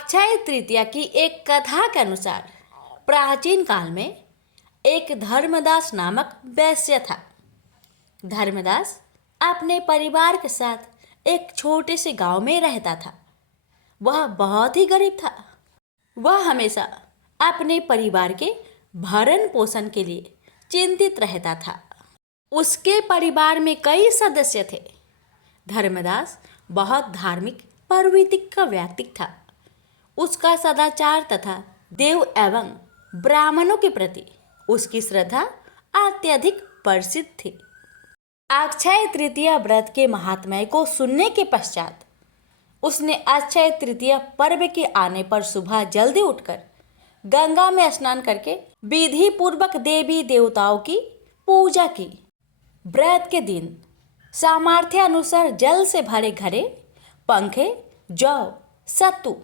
अक्षय तृतीया की एक कथा के अनुसार प्राचीन काल में एक धर्मदास नामक वैश्य था। धर्मदास अपने परिवार के साथ एक छोटे से गांव में रहता था। वह बहुत ही गरीब था। वह हमेशा अपने परिवार के भरण पोषण के लिए चिंतित रहता था। उसके परिवार में कई सदस्य थे। धर्मदास बहुत धार्मिक प्रवृत्ति का व्यक्ति था। उसका सदाचार तथा देव एवं ब्राह्मणों के प्रति उसकी श्रद्धा अत्यधिक प्रसिद्ध थी। अक्षय तृतीया व्रत के महात्म्य को सुनने के पश्चात उसने अक्षय तृतीया पर्व के आने पर सुबह जल्दी उठकर गंगा में स्नान करके विधि पूर्वक देवी देवताओं की पूजा की। व्रत के दिन सामर्थ्य अनुसार जल से भरे घड़े, पंखे, जौ, सत्तू,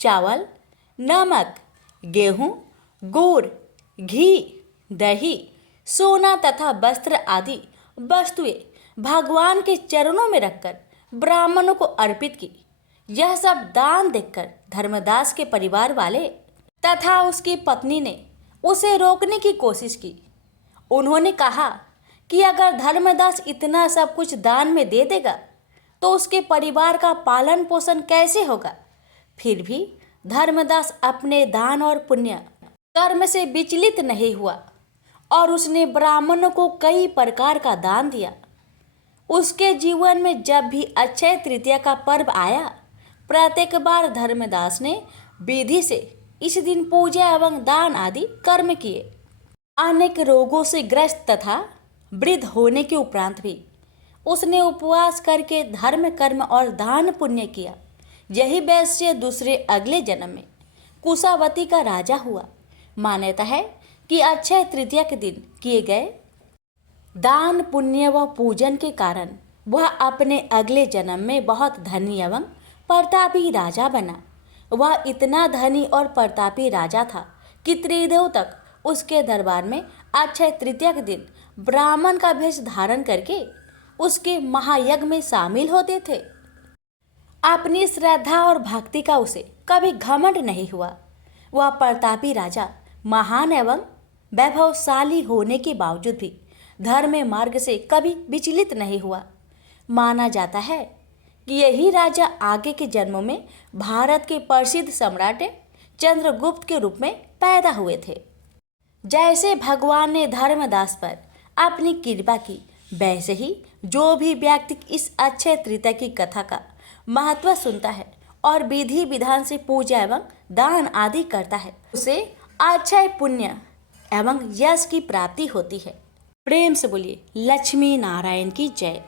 चावल, नमक, गेहूं, गुड़, घी, दही, सोना तथा वस्त्र आदि वस्तुएं भगवान के चरणों में रखकर ब्राह्मणों को अर्पित की। यह सब दान देखकर धर्मदास के परिवार वाले तथा उसकी पत्नी ने उसे रोकने की कोशिश की। उन्होंने कहा कि अगर धर्मदास इतना सब कुछ दान में दे देगा तो उसके परिवार का पालन पोषण कैसे होगा। फिर भी धर्मदास अपने दान और पुण्य कर्म से विचलित नहीं हुआ और उसने ब्राह्मणों को कई प्रकार का दान दिया। उसके जीवन में जब भी अक्षय तृतीया का पर्व आया, प्रत्येक बार धर्मदास ने विधि से इस दिन पूजा एवं दान आदि कर्म किए। अनेक रोगों से ग्रस्त तथा वृद्ध होने के उपरांत भी उसने उपवास करके धर्म कर्म और दान पुण्य किया। यही वैश्य दूसरे अगले जन्म में कुशावती का राजा हुआ। मान्यता है कि अक्षय तृतीया के दिन किए गए दान पुण्य व पूजन के कारण वह अपने अगले जन्म में बहुत धनी एवं प्रतापी राजा बना। वह इतना धनी और प्रतापी राजा था कि त्रिदेव तक उसके दरबार में अक्षय तृतीया के दिन ब्राह्मण का वेश धारण करके उसके महायज्ञ में शामिल होते थे। अपनी श्रद्धा और भक्ति का उसे कभी घमंड नहीं हुआ। वह प्रतापी राजा महान एवं वैभवशाली होने के बावजूद भी धर्म मार्ग से कभी विचलित नहीं हुआ। माना जाता है कि यही राजा आगे के जन्मों में भारत के प्रसिद्ध सम्राट चंद्रगुप्त के रूप में पैदा हुए थे। जैसे भगवान ने धर्मदास पर अपनी कृपा की, वैसे ही जो भी व्यक्ति इस अक्षय तृतीया की कथा का महत्व सुनता है और विधि विधान से पूजा एवं दान आदि करता है, उसे अक्षय पुण्य एवं यश की प्राप्ति होती है। प्रेम से बोलिए लक्ष्मी नारायण की जय।